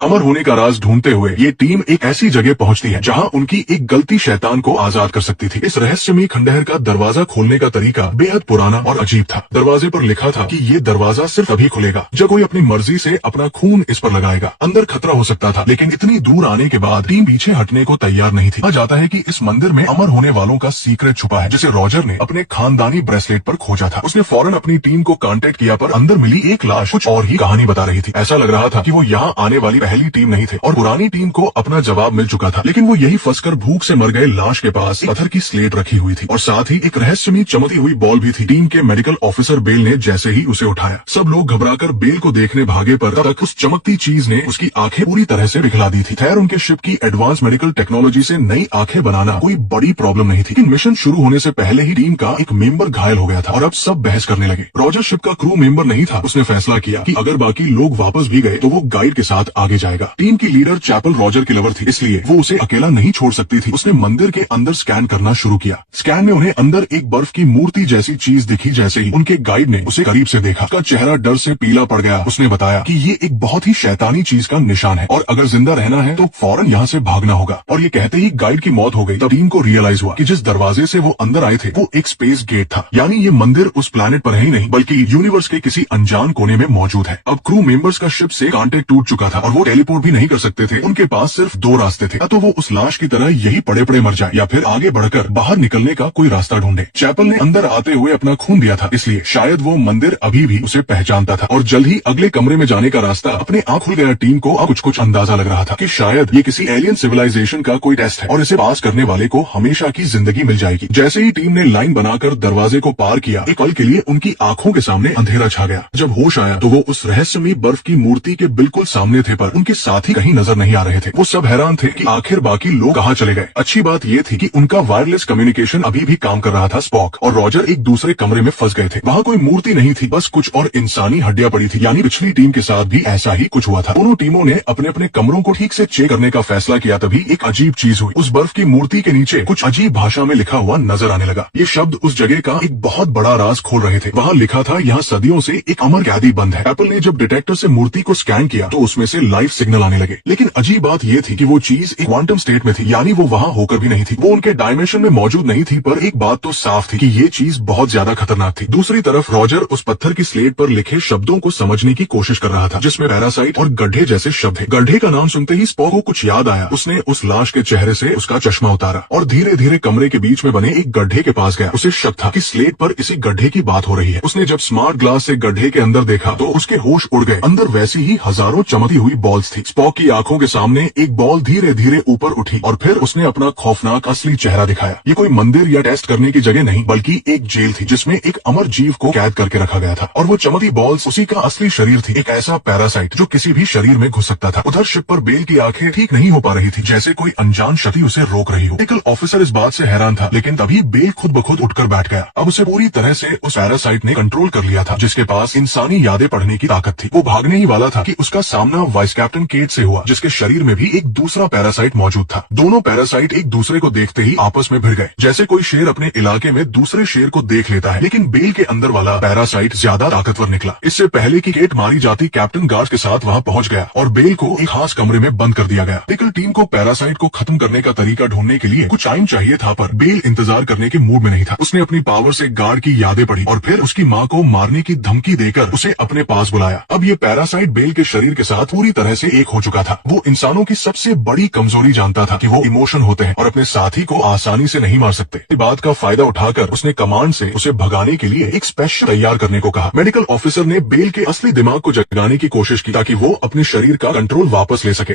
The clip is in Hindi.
अमर होने का राज ढूंढते हुए ये टीम एक ऐसी जगह पहुंचती है जहां उनकी एक गलती शैतान को आजाद कर सकती थी। इस रहस्यमयी खंडहर का दरवाजा खोलने का तरीका बेहद पुराना और अजीब था। दरवाजे पर लिखा था कि ये दरवाजा सिर्फ तभी खुलेगा जब कोई अपनी मर्जी से अपना खून इस पर लगाएगा। अंदर खतरा हो सकता था, लेकिन इतनी दूर आने के बाद टीम पीछे हटने को तैयार नहीं थी। कहा जाता है कि इस मंदिर में अमर होने वालों का सीक्रेट छुपा है, जिसे रॉजर ने अपने खानदानी ब्रेसलेट पर खोजा था। उसने फौरन अपनी टीम को कांटेक्ट किया, पर अंदर मिली एक लाश कुछ और ही कहानी बता रही थी। ऐसा लग रहा था कि वो यहाँ आने वाली पहली टीम नहीं थे और पुरानी टीम को अपना जवाब मिल चुका था। लेकिन वो यही फंसकर भूख से मर गए लाश के पास पत्थर की स्लेट रखी हुई थी और साथ ही एक रहस्यमयी चमकती हुई बॉल भी थी। टीम के मेडिकल ऑफिसर बेल ने जैसे ही उसे उठाया, सब लोग घबराकर बेल को देखने भागे, पर तब तक उस चमकती चीज ने उसकी आंखें पूरी तरह से दिखला दी थी। खैर, उनके शिप की एडवांस मेडिकल टेक्नोलॉजी से नई आंखें बनाना कोई बड़ी प्रॉब्लम नहीं थी। लेकिन मिशन शुरू होने से पहले ही टीम का एक मेंबर घायल हो गया था और अब सब बहस करने लगे। रॉजर शिप का क्रू मेंबर नहीं था। उसने फैसला किया कि अगर बाकी लोग वापस भी गए तो वो गाइड के साथ आगे जाएगा। टीम की लीडर चैपल रॉजर की लवर थी, इसलिए वो उसे अकेला नहीं छोड़ सकती थी। उसने मंदिर के अंदर स्कैन करना शुरू किया। स्कैन में उन्हें अंदर एक बर्फ की मूर्ति जैसी चीज दिखी। जैसे ही उनके गाइड ने उसे करीब से देखा, उसका चेहरा डर से पीला पड़ गया। उसने बताया कि ये एक बहुत ही शैतानी चीज का निशान है और अगर जिंदा रहना है तो फौरन यहाँ से भागना होगा। और ये कहते ही गाइड की मौत हो गई। तब टीम को रियलाइज हुआ कि जिस दरवाजे से वो अंदर आए थे वो एक स्पेस गेट था, यानी ये मंदिर उस प्लेनेट पर ही नहीं बल्कि यूनिवर्स के किसी अनजान कोने में मौजूद है। अब क्रू मेंबर्स का शिप से कांटेक्ट टूट चुका था और वो टेलीपोर्ट भी नहीं कर सकते थे। उनके पास सिर्फ दो रास्ते थे, तो वो उस लाश की तरह यही पड़े पड़े मर जाए या फिर आगे बढ़कर बाहर निकलने का कोई रास्ता ढूंढे। चैपल ने अंदर आते हुए अपना खून दिया था, इसलिए शायद वो मंदिर अभी भी उसे पहचानता था और जल्द ही अगले कमरे में जाने का रास्ता अपने आप खुल गया। टीम को अब कुछ अंदाजा लग रहा था कि शायद ये किसी एलियन सिविलाइजेशन का कोई टेस्ट है और इसे पास करने वाले को हमेशा की जिंदगी मिल जाएगी। जैसे ही टीम ने लाइन बनाकर दरवाजे को पार किया, एक पल के लिए उनकी आंखों के सामने अंधेरा छा गया। जब होश आया तो वो उस रहस्यमयी बर्फ की मूर्ति के बिल्कुल सामने थे, पर उनके साथी कहीं नजर नहीं आ रहे थे। वो सब हैरान थे कि आखिर बाकी लोग कहाँ चले गए। अच्छी बात ये थी कि उनका वायरलेस कम्युनिकेशन अभी भी काम कर रहा था। स्पॉक और रॉजर एक दूसरे कमरे में फंस गए थे। वहाँ कोई मूर्ति नहीं थी, बस कुछ और इंसानी हड्डियां पड़ी थी, यानी पिछली टीम के साथ भी ऐसा ही कुछ हुआ था। दोनों टीमों ने अपने अपने कमरों को ठीक से चेक करने का फैसला किया, तभी एक अजीब चीज हुई। उस बर्फ की मूर्ति के नीचे कुछ अजीब भाषा में लिखा हुआ नजर आने लगा। ये शब्द उस जगह का एक बहुत बड़ा राज खोल रहे थे। वहाँ लिखा था, यहाँ सदियों से एक अमर कैदी बंद है। एप्पल ने जब डिटेक्टर से मूर्ति को स्कैन किया तो उसमें से लाइव सिग्नल आने लगे। लेकिन अजीब बात यह थी कि वो चीज एक क्वांटम स्टेट में थी, यानी वो वहाँ होकर भी नहीं थी। वो उनके डायमेंशन में मौजूद नहीं थी, पर एक बात तो साफ थी कि ये चीज बहुत ज्यादा खतरनाक थी। दूसरी तरफ रॉजर उस पत्थर की स्लेट पर लिखे शब्दों को समझने की कोशिश कर रहा था, जिसमें पैरासाइट और गड्ढे जैसे शब्द है। गड्ढे का नाम सुनते ही स्पॉक को कुछ याद आया। उसने उस लाश के चेहरे से उसका चश्मा उतारा और धीरे धीरे कमरे के बीच में बने एक गड्ढे के पास गया। उसे शक था कि स्लेट पर इसी गड्ढे की बात हो रही है। उसने जब स्मार्ट ग्लास से गड्ढे के अंदर देखा तो उसके होश उड़ गए। अंदर वैसी ही हजारों चमकती हुई बॉल्स थी। स्पॉक की आंखों के सामने एक बॉल धीरे धीरे ऊपर उठी और फिर उसने अपना खौफनाक असली चेहरा दिखाया। ये कोई मंदिर या टेस्ट करने की जगह नहीं बल्कि एक जेल थी, जिसमें एक अमर जीव को कैद करके रखा गया था और वो चमकती बॉल्स उसी का असली शरीर थी, एक ऐसा पैरासाइट जो किसी भी शरीर में घुस सकता था। उधर शिप पर बेल की आंखें ठीक नहीं हो पा रही थी, जैसे कोई अनजान शक्ति उसे रोक रही हो। मेडिकल ऑफिसर इस बात से हैरान था, लेकिन तभी बेल खुद ब खुद उठकर बैठ गया। अब उसे पूरी तरह से उस पैरासाइट ने कंट्रोल कर लिया था, जिसके पास इंसानी यादें पढ़ने की ताकत थी। वो भागने ही वाला था कि उसका सामना वाइस कैप्टन केट से हुआ, जिसके शरीर में भी एक दूसरा पैरासाइट मौजूद था। दोनों पैरासाइट एक दूसरे को देखते ही आपस में भिड़ गए, जैसे कोई शेर अपने इलाके में दूसरे शेर को देख लेता है। लेकिन बेल के अंदर वाला पैरासाइट ज्यादा ताकतवर निकला। इससे पहले कि केट मारी जाती, कैप्टन गार्ड के साथ वहां पहुंच गया और बेल को एक खास कमरे में बंद कर दिया गया। मेडिकल टीम को पैरासाइट को खत्म करने का तरीका ढूंढने के लिए कुछ टाइम चाहिए था, पर बेल इंतजार करने के मूड में नहीं था। उसने अपनी पावर से गार्ड की यादें पढ़ी और फिर उसकी माँ को मारने की धमकी देकर उसे अपने पास बुलाया। अब ये पैरासाइट बेल के शरीर के साथ पूरी तरह से एक हो चुका था। वो इंसानों की सबसे बड़ी कमजोरी जानता था कि वो इमोशन होते हैं और अपने साथी को आसानी से नहीं मार सकते। इस बात का फायदा उठाकर उसने कमांड से उसे भगाने के लिए एक स्पेशल तैयार करने को कहा। मेडिकल ऑफिसर ने बेल के असली दिमाग को जगाने की कोशिश की ताकि वो अपने शरीर का कंट्रोल वापस ले सके।